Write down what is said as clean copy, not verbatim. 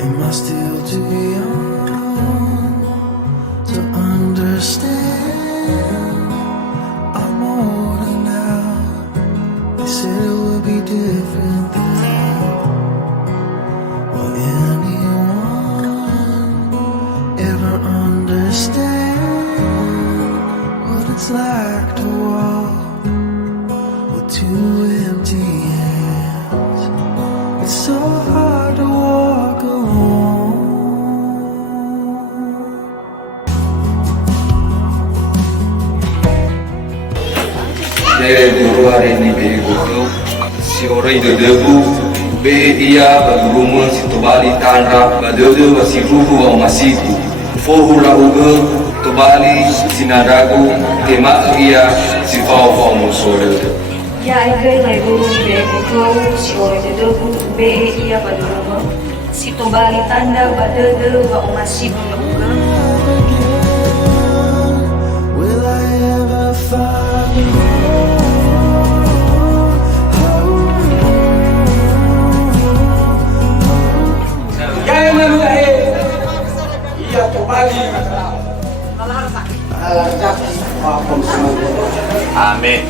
Am I still too young to understand? I'm older now. They said it would be different then. Will anyone ever understand what it's like to walk with two empty hands? It's so hard to walk alone. Dari guru hari ini bego si orang itu debu be dia berumur si tobali tanra badodo si ruhu au masiku fohu la ugo tobali sinaragu tema ia si fau musore ya ikai lai guru ni bego si orang itu debu be dia berumur si tobali tanda badodo au masiku ugo. Will I ever find Amin.